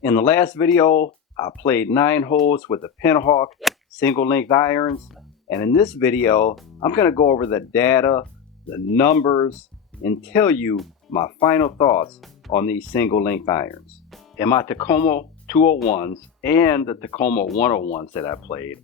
In the last video, I played 9 holes with the Pinhawk single length irons, and in this video, I'm going to go over the data, the numbers, and tell you my final thoughts on these single length irons. In my Takomo 201s and the Tacoma 101s that I played,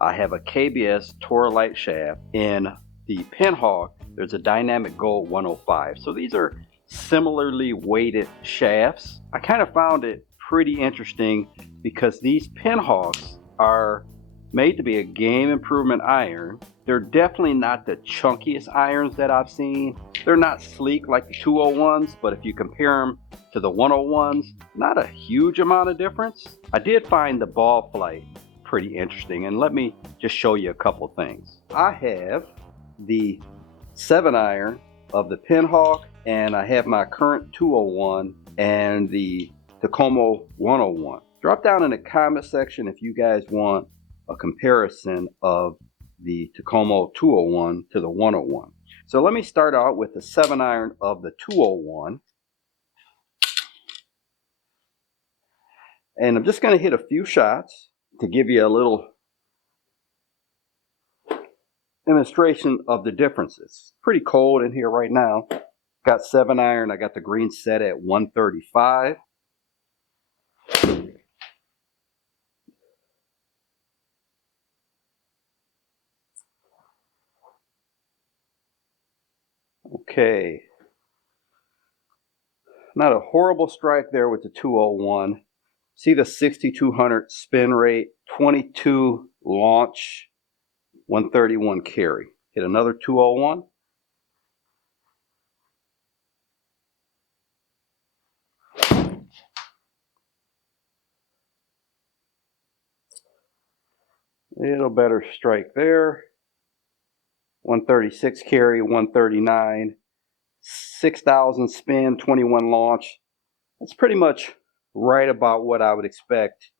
I have a KBS Toralite shaft. In the Pinhawk, there's a Dynamic Gold 105. So these are similarly weighted shafts. I kind of found it pretty interesting because these Pinhawks are made to be a game improvement iron. They're definitely not the chunkiest irons that I've seen. They're not sleek like the 201s, but if you compare them to the 101s, not a huge amount of difference. I did find the ball flight pretty interesting, and let me just show you a couple things. I have the 7 iron of the Pinhawk, and I have my current 201 and the Tacoma 101. Drop down in the comment section if you guys want a comparison of the Tacoma 201 to the 101. So let me start out with the 7 iron of the 201. And I'm just going to hit a few shots to give you a little demonstration of the differences. Pretty cold in here right now. Got 7 iron. I got the green set at 135. Okay. Not a horrible strike there with the 201. See the 6,200 spin rate, 22 launch, 131 carry. Hit another 201. A little better strike there. 136 carry, 139. 6,000 spin, 21 launch. That's pretty much right about what I would expect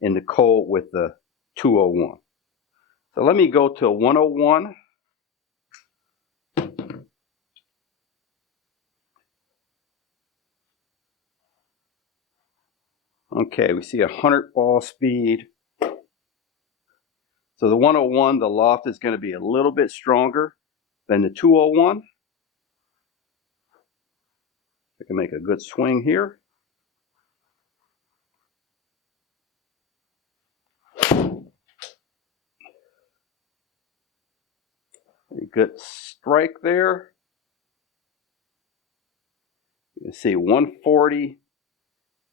in the cold with the 201. So let me go to 101. Okay, we see 100 ball speed. So the 101, the loft is going to be a little bit stronger than the 201. I can make a good swing here. A good strike there. You can see 140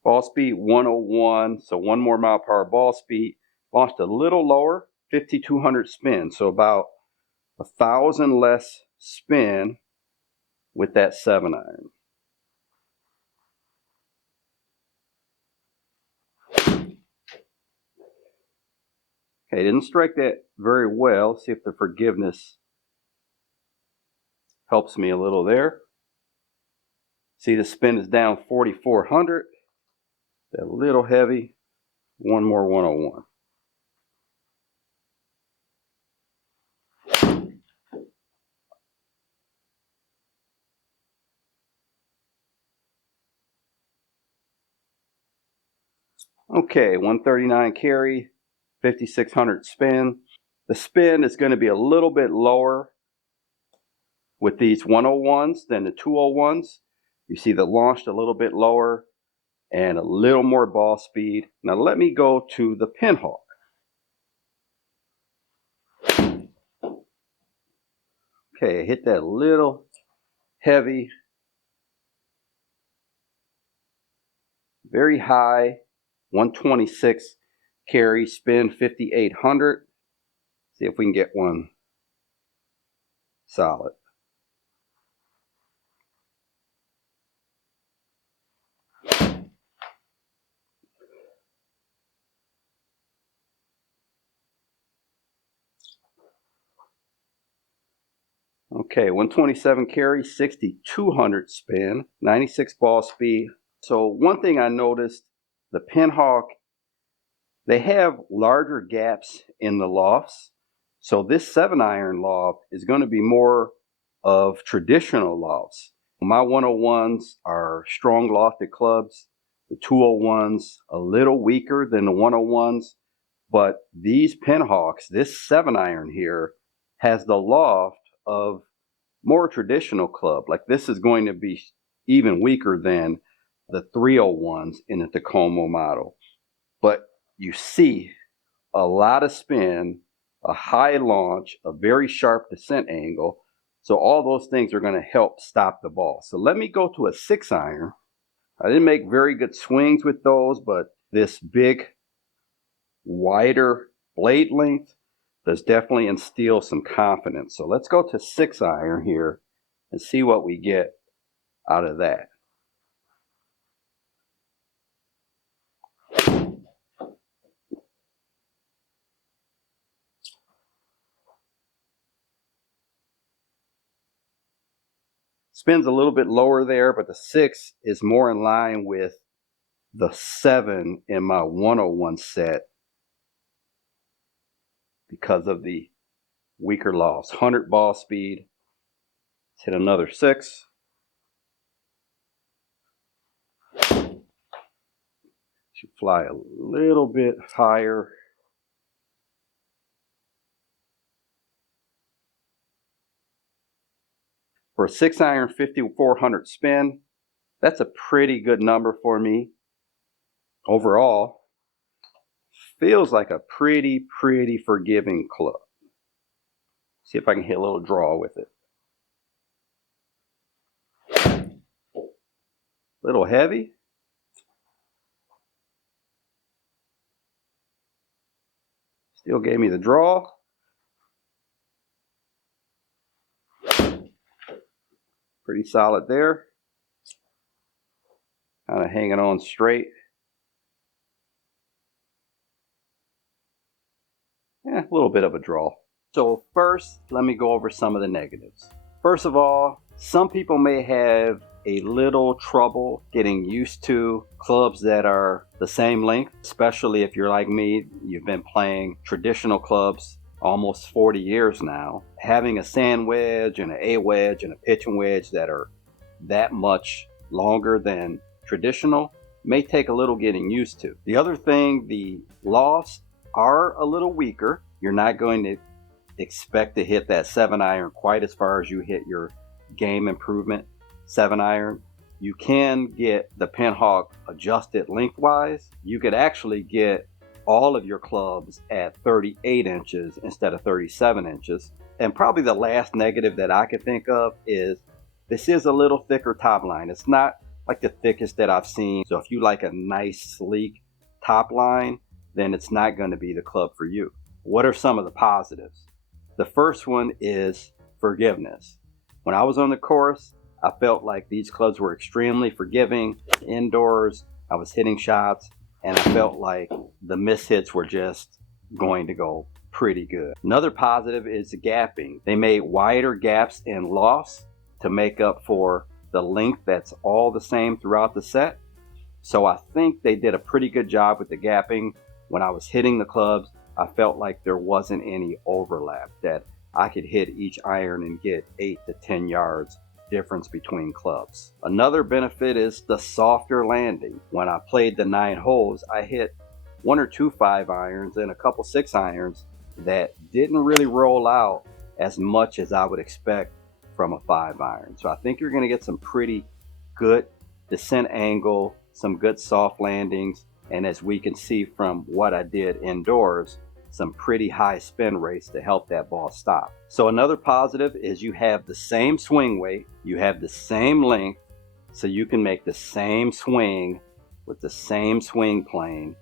ball speed, 101. So 1 more mile per hour ball speed. Launched a little lower, 5,200 spin. So about 1,000 less spin with that 7 iron. Okay, didn't strike that very well. See if the forgiveness helps me a little there. See the spin is down 4,400. A little heavy. 1 more 101. Okay, 139 carry, 5,600 spin. The spin is going to be a little bit lower with these 101s than the 201s. You see the launched a little bit lower and a little more ball speed. Now let me go to the Pinhawk. Okay, I hit that a little heavy, very high, 126 carry, spin 5,800. See if we can get one solid. Okay, 127 carry, 6,200 spin, 96 ball speed. So one thing I noticed, the Pinhawk, they have larger gaps in the lofts. So this 7 iron loft is going to be more of traditional lofts. My 101s are strong lofted clubs. The The 201s a little weaker than the 101s, but these Pinhawks, this 7-iron here, has the loft of more traditional club. Like this is going to be even weaker than the 301s in the Takomo model. But you see a lot of spin, a high launch, a very sharp descent angle. So all those things are going to help stop the ball. So let me go to a 6-iron. I didn't make very good swings with those, but this big, wider blade length does definitely instill some confidence. So let's go to 6-iron here and see what we get out of that. Spins a little bit lower there, but the 6 is more in line with the 7 in my 101 set because of the weaker loss. 100 ball speed. Let's hit another 6. Should fly a little bit higher. For a 6-iron 5400 spin, that's a pretty good number for me. Overall, feels like a pretty forgiving club. See if I can hit a little draw with it. Little heavy. Still gave me the draw. Pretty solid there. Kind of hanging on straight. A little bit of a draw. So first, let me go over some of the negatives. First of all, some people may have a little trouble getting used to clubs that are the same length, especially if you're like me, you've been playing traditional clubs almost 40 years now. Having a sand wedge and an A wedge and a pitching wedge that are that much longer than traditional may take a little getting used to. The other thing, the lofts are a little weaker. You're not going to expect to hit that 7-iron quite as far as you hit your game improvement 7-iron. You can get the Pinhawk adjusted lengthwise. You could actually get all of your clubs at 38 inches instead of 37 inches. And probably the last negative that I could think of is this is a little thicker top line. It's not like the thickest that I've seen. So if you like a nice sleek top line, then it's not going to be the club for you. What are some of the positives? The first one is forgiveness. When I was on the course, I felt like these clubs were extremely forgiving. Indoors, I was hitting shots, and I felt like the mishits were just going to go pretty good. Another positive is the gapping. They made wider gaps in lofts to make up for the length that's all the same throughout the set. So I think they did a pretty good job with the gapping. When I was hitting the clubs, I felt like there wasn't any overlap, that I could hit each iron and get 8 to 10 yards difference between clubs. Another benefit is the softer landing. When I played the 9 holes, I hit 1 or 2 5-irons and a couple 6-irons that didn't really roll out as much as I would expect from a 5-iron. So I think you're going to get some pretty good descent angle, some good soft landings, and as we can see from what I did indoors, some pretty high spin rates to help that ball stop. So another positive is you have the same swing weight, you have the same length, so you can make the same swing with the same swing plane.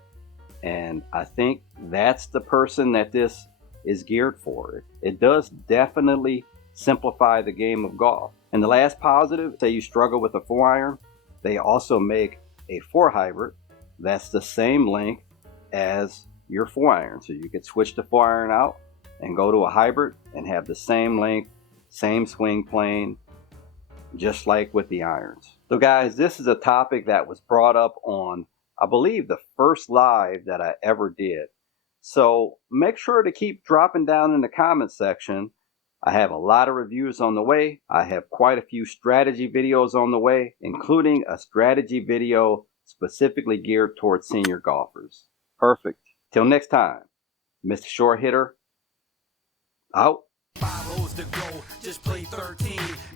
And I think that's the person that this is geared for. It does definitely simplify the game of golf. And the last positive, say you struggle with a 4-iron, they also make a 4 hybrid that's the same length as your 4-iron. So you could switch the 4-iron out and go to a hybrid and have the same length, same swing plane, just like with the irons. So guys, this is a topic that was brought up on, I believe, the first live that I ever did. So make sure to keep dropping down in the comment section. I have a lot of reviews on the way. I have quite a few strategy videos on the way, including a strategy video specifically geared towards senior golfers. Perfect. Till next time, Mr. Short Hitter, out. 5 holes to go, just play 13.